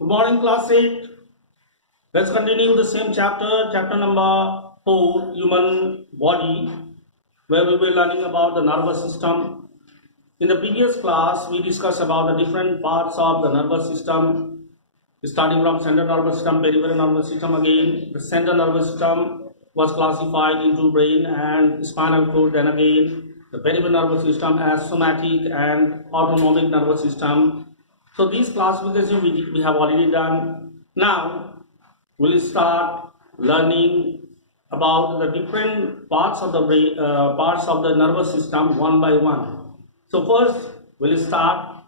Good morning, class 8. Let's continue the same chapter, chapter number 4, human body, where we will be learning about the nervous system. In the previous class, we discussed about the different parts of the nervous system, starting from central nervous system, peripheral nervous system again. The central nervous system was classified into brain and spinal cord, then again the peripheral nervous system as somatic and autonomic nervous system. So these classifications we have already done. Now we'll start learning about the different parts of the brain, parts of the nervous system one by one. So first we'll start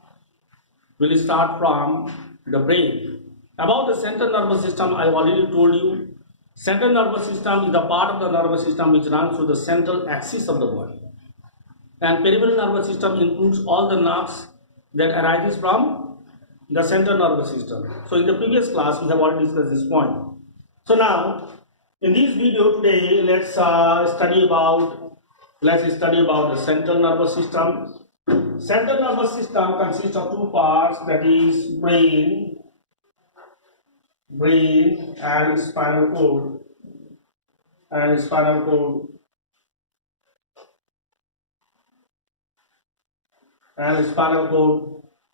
from the brain. About the central nervous system, I already told you. Central nervous system is the part of the nervous system which runs through the central axis of the body. And peripheral nervous system includes all the nerves that arises from the central nervous system. So in the previous class, we have already discussed this point. So now, in this video today, let's study about the central nervous system. Central nervous system consists of two parts, that is brain and spinal cord.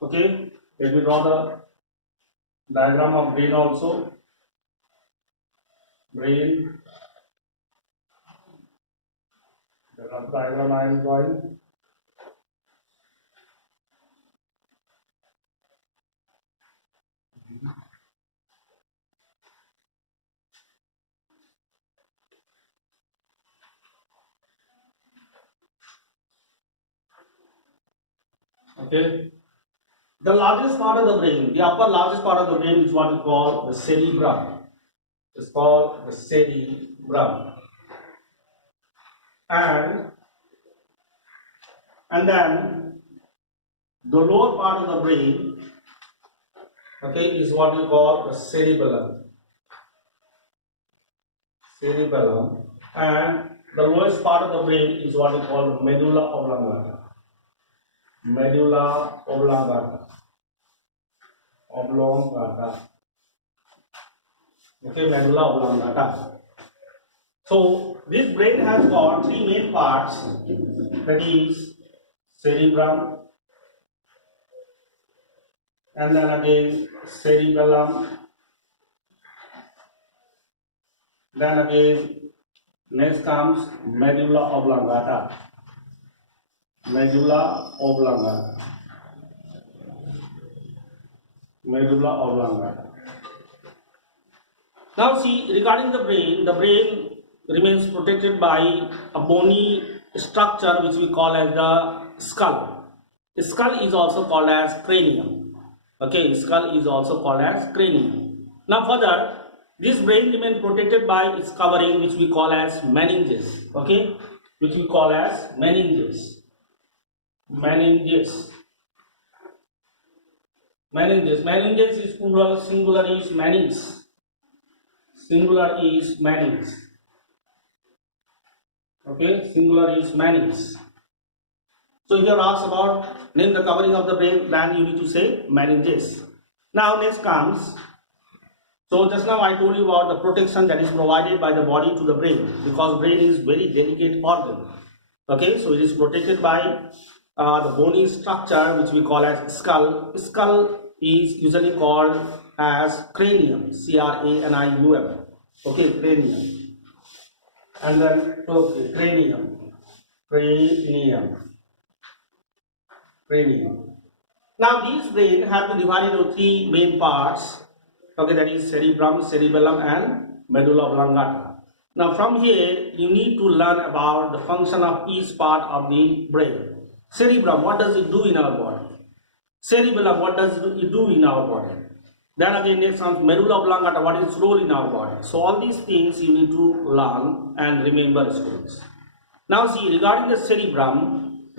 Okay, let me draw the diagram of brain also. Brain, the diagram I am drawing. Okay, the largest part of the brain, the upper largest part of the brain is what we call the cerebrum. It's called the cerebrum. And then the lower part of the brain, okay, is what we call the cerebellum. And the lowest part of the brain is what we call the medulla oblongata. Okay, medulla oblongata. So this brain has got three main parts, that is cerebrum, and then again cerebellum, then again next comes medulla oblongata. Now see, regarding the brain remains protected by a bony structure which we call as the skull. The skull is also called as cranium. Okay, skull is also called as cranium. Now further, this brain remains protected by its covering which we call as meninges. Okay, which we call as meninges. Meninges is plural, singular is menings. Okay, singular is menings. So if you are asked about name the covering of the brain, then you need to say meninges. Now next comes, so just now I told you about the protection that is provided by the body to the brain, because brain is very delicate organ. Okay, so it is protected by the bony structure which we call as skull. Skull is usually called as cranium, cranium. Okay, cranium. And then okay, cranium. Now these brain have been divided into three main parts. Okay, that is cerebrum, cerebellum, and medulla oblongata. Now from here you need to learn about the function of each part of the brain. Cerebrum, what does it do in our body? Cerebellum, what does it do in our body? Then again next comes medulla oblongata, what is its role in our body? So all these things you need to learn and remember students. Now see, regarding the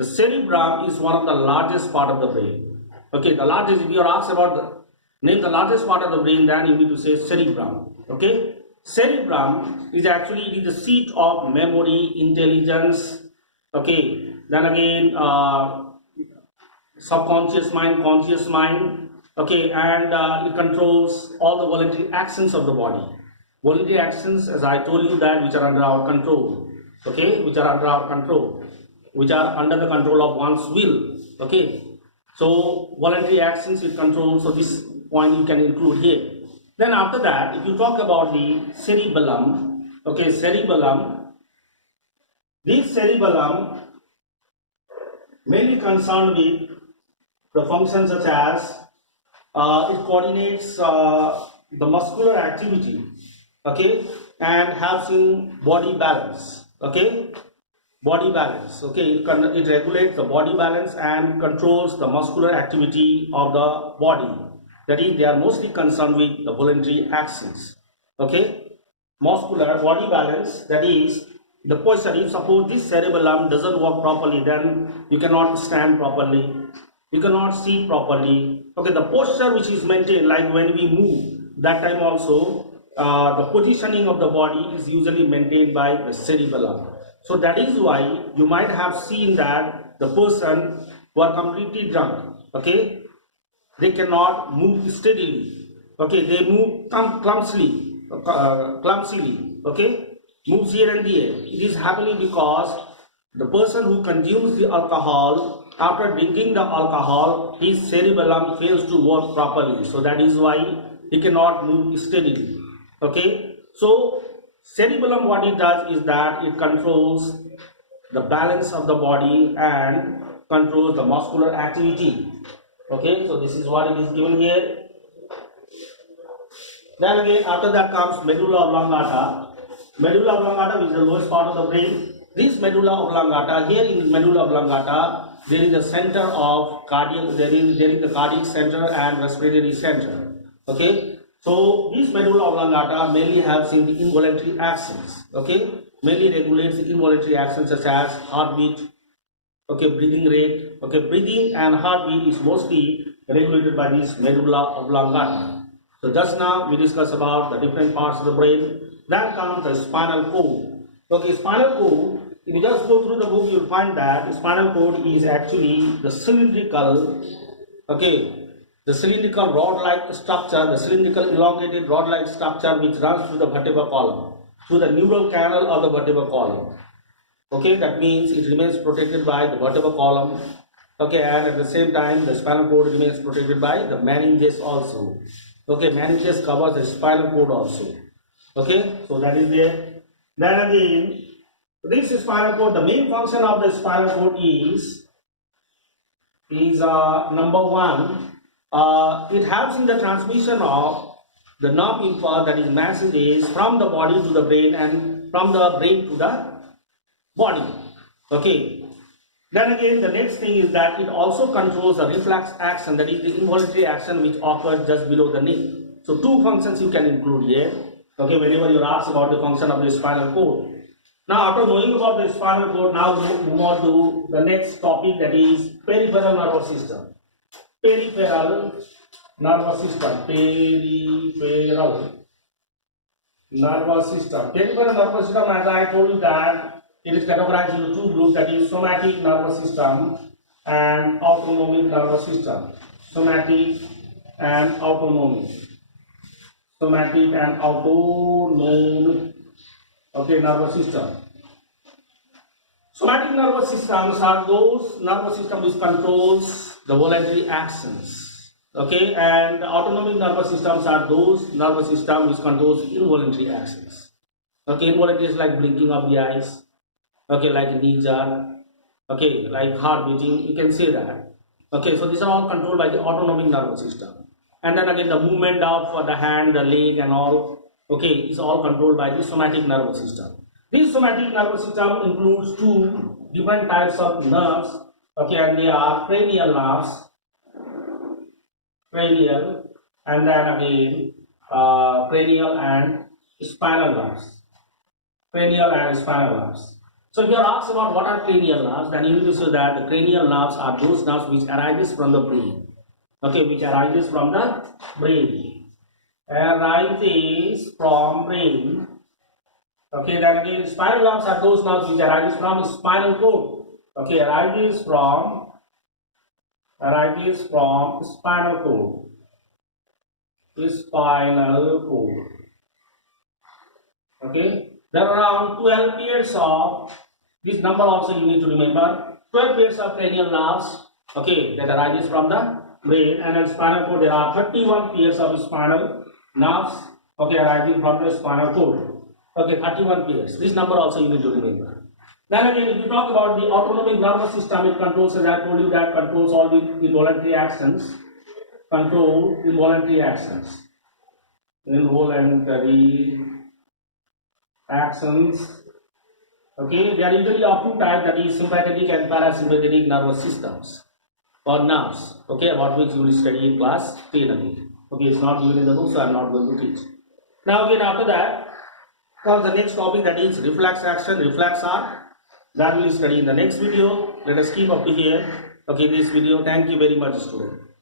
cerebrum is one of the largest part of the brain. Okay, the largest, if you are asked about name the largest part of the brain, then you need to say cerebrum. Okay, cerebrum is actually the seat of memory, intelligence. Okay, then again subconscious mind, conscious mind, Okay, and it controls all the voluntary actions of the body. Voluntary actions, as I told you, that which are under our control. Okay, which are under our control, which are under the control of one's will. Okay, so voluntary actions it controls. So this point you can include here. Then after that, if you talk about the cerebellum, okay, cerebellum. This cerebellum mainly concerned with the functions such as it coordinates the muscular activity, okay, and helps in body balance, okay, body balance, okay, it regulates the body balance and controls the muscular activity of the body. That is, they are mostly concerned with the voluntary actions, okay, muscular body balance. That is the posture. If suppose this cerebellum doesn't work properly, then you cannot stand properly, you cannot sit properly. Okay, the posture which is maintained, like when we move, that time also the positioning of the body is usually maintained by the cerebellum. So that is why you might have seen that the person who are completely drunk, okay, they cannot move steadily, okay, they move clumsily, okay, moves here and there. It is happening because the person who consumes the alcohol, after drinking the alcohol, his cerebellum fails to work properly. So that is why he cannot move steadily. Okay. So cerebellum, what it does is that it controls the balance of the body and controls the muscular activity. Okay. So this is what it is given here. Then again, after that comes medulla oblongata. Medulla oblongata, which is the lowest part of the brain. This medulla oblongata, here in medulla oblongata, there is a center of cardiac, there is the cardiac center and respiratory center. Okay, so this medulla oblongata mainly helps in the involuntary actions. Okay, mainly regulates the involuntary actions such as heartbeat. Okay, breathing rate. Okay, breathing and heartbeat is mostly regulated by this medulla oblongata. So just now we discussed about the different parts of the brain. Then comes the spinal cord. Okay, spinal cord, if you just go through the book, you'll find that spinal cord is actually the cylindrical, okay, the cylindrical rod-like structure, the cylindrical elongated rod-like structure which runs through the vertebral column, through the neural canal of the vertebral column. Okay, that means it remains protected by the vertebral column. Okay, and at the same time, the spinal cord remains protected by the meninges also. Okay, meninges covers the spinal cord also. Okay, so that is there. Then again, this spinal cord, the main function of the spinal cord is number one, it helps in the transmission of the nerve impulse, that is messages from the body to the brain and from the brain to the body. Okay. Then again, the next thing is that it also controls the reflex action, that is the involuntary action which occurs just below the neck. So two functions you can include here. Okay, whenever you ask about the function of the spinal cord. Now, after knowing about the spinal cord, now move on to the next topic, that is peripheral nervous system. Peripheral nervous system. Peripheral nervous system. Peripheral nervous system, as I told you that it is categorized into two groups, that is somatic nervous system and autonomic nervous system. Somatic and autonomic. Somatic and autonomic, okay, nervous system. Somatic nervous systems are those nervous systems which controls the voluntary actions. Okay, and autonomic nervous systems are those nervous systems which controls involuntary actions. Okay, involuntary is like blinking of the eyes. Okay, like a knee jar. Okay, like heart beating. You can say that. Okay, so these are all controlled by the autonomic nervous system. And then again, the movement of the hand, the leg, and all. Okay, is all controlled by the somatic nervous system. This somatic nervous system includes two different types of nerves. Okay, and they are cranial nerves, cranial, and then again cranial and spinal nerves. Cranial and spinal nerves. So if you are asked about what are cranial nerves, then you need to say that the cranial nerves are those nerves which arises from the brain. Okay, which arises from the brain. Arises from brain. Okay, then again, spinal nerves are those nerves which arises from spinal cord. Okay, arises from spinal cord. spinal cord. Okay, there are around 12 pairs of this number also you need to remember. 12 pairs of cranial nerves. Okay, that arises from the brain, and in spinal cord there are 31 pairs of spinal nerves. Okay, arising from the spinal cord. Okay, 31 pairs. This number also you need to remember. Then again, if you talk about the autonomic nervous system, it controls, as I told you, that controls all the involuntary actions. Control involuntary actions. Involuntary actions. Okay, they are usually of two types, that is sympathetic and parasympathetic nervous systems or nerves. Okay, about which you will study in class 10 again. Okay, it's not given in the book, so I am not going to teach. Now again, after that comes the next topic, that is reflex action, reflex arc. That we will study in the next video. Let us keep up to here. Okay, this video. Thank you very much, student.